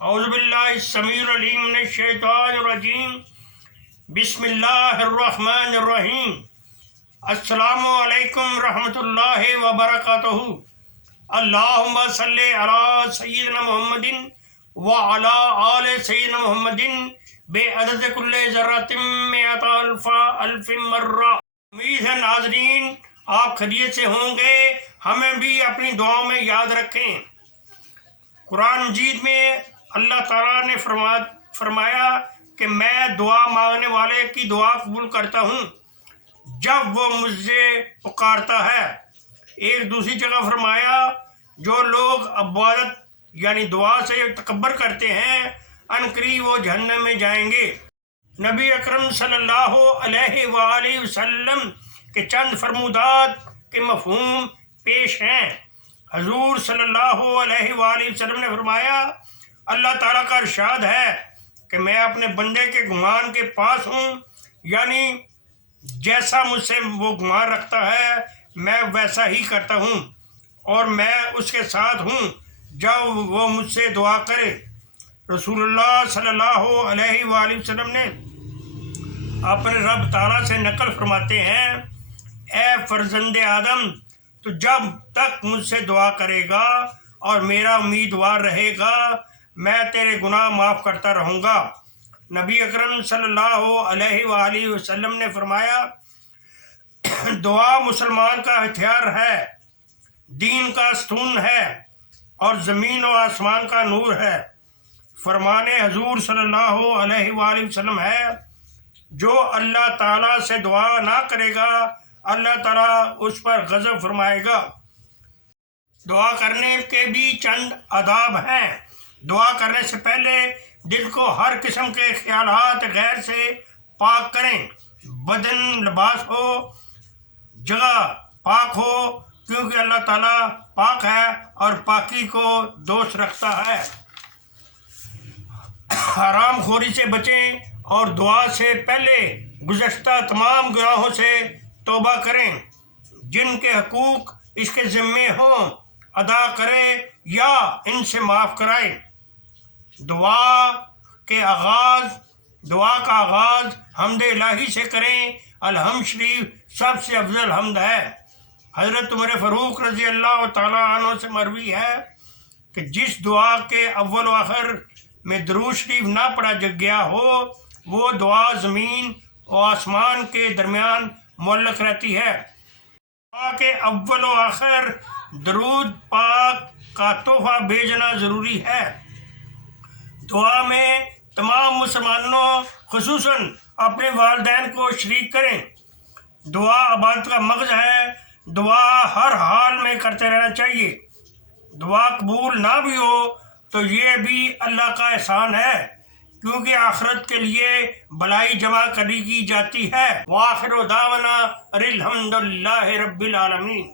اعوذ باللہ السمیع العلیم من الشیطان الرجیم بسم اللہ الرحمن الرحیم السلام علیکم رحمۃ اللہ وبرکاتہ اللہم صلی علی سیدنا محمد وعلی آل سیدنا محمد بعدد کل ذرۃ مئۃ الف مرہ۔ امید ہے ناظرین آپ خیریت سے ہوں گے، ہمیں بھی اپنی دعاؤں میں یاد رکھیں۔ قرآن مجید میں اللہ تعالیٰ نے فرمایا کہ میں دعا مانگنے والے کی دعا قبول کرتا ہوں جب وہ مجھ سے پکارتا ہے۔ ایک دوسری جگہ فرمایا جو لوگ عبادت یعنی دعا سے تکبر کرتے ہیں عنقریب وہ جہنم میں جائیں گے۔ نبی اکرم صلی اللہ علیہ وآلہ وسلم کے چند فرمودات کے مفہوم پیش ہیں۔ حضور صلی اللہ علیہ وآلہ وسلم نے فرمایا اللہ تعالیٰ کا ارشاد ہے کہ میں اپنے بندے کے گمان کے پاس ہوں، یعنی جیسا مجھ سے وہ گمان رکھتا ہے میں ویسا ہی کرتا ہوں، اور میں اس کے ساتھ ہوں جب وہ مجھ سے دعا کرے۔ رسول اللہ صلی اللہ علیہ وآلہ وسلم نے اپنے رب تعالیٰ سے نقل فرماتے ہیں، اے فرزند آدم تو جب تک مجھ سے دعا کرے گا اور میرا امیدوار رہے گا میں تیرے گناہ معاف کرتا رہوں گا۔ نبی اکرم صلی اللہ علیہ وآلہ وسلم نے فرمایا دعا مسلمان کا ہتھیار ہے، دین کا ستون ہے اور زمین و آسمان کا نور ہے۔ فرمان حضور صلی اللہ علیہ وآلہ وسلم ہے جو اللہ تعالیٰ سے دعا نہ کرے گا اللہ تعالیٰ اس پر غضب فرمائے گا۔ دعا کرنے کے بھی چند آداب ہیں۔ دعا کرنے سے پہلے دل کو ہر قسم کے خیالات غیر سے پاک کریں، بدن لباس ہو، جگہ پاک ہو، کیونکہ اللہ تعالیٰ پاک ہے اور پاکی کو دوست رکھتا ہے۔ حرام خوری سے بچیں اور دعا سے پہلے گزشتہ تمام گناہوں سے توبہ کریں، جن کے حقوق اس کے ذمے ہوں ادا کرے یا ان سے معاف کرائے۔ دعا کا آغاز حمد الہی سے کریں۔ الحمد شریف سب سے افضل حمد ہے۔ حضرت عمر فاروق رضی اللہ تعالیٰ عنہ سے مروی ہے کہ جس دعا کے اول و آخر میں درود شریف نہ پڑھا گیا ہو وہ دعا زمین و آسمان کے درمیان معلق رہتی ہے۔ دعا کے اول و آخر درود پاک کا تحفہ بھیجنا ضروری ہے۔ دعا میں تمام مسلمانوں خصوصاً اپنے والدین کو شریک کریں۔ دعا عبادت کا مغز ہے، دعا ہر حال میں کرتے رہنا چاہیے۔ دعا قبول نہ بھی ہو تو یہ بھی اللہ کا احسان ہے، کیونکہ آخرت کے لیے بلائی جمع کری کی جاتی ہے۔ وآخر دعوانا الحمد للہ رب العالمین۔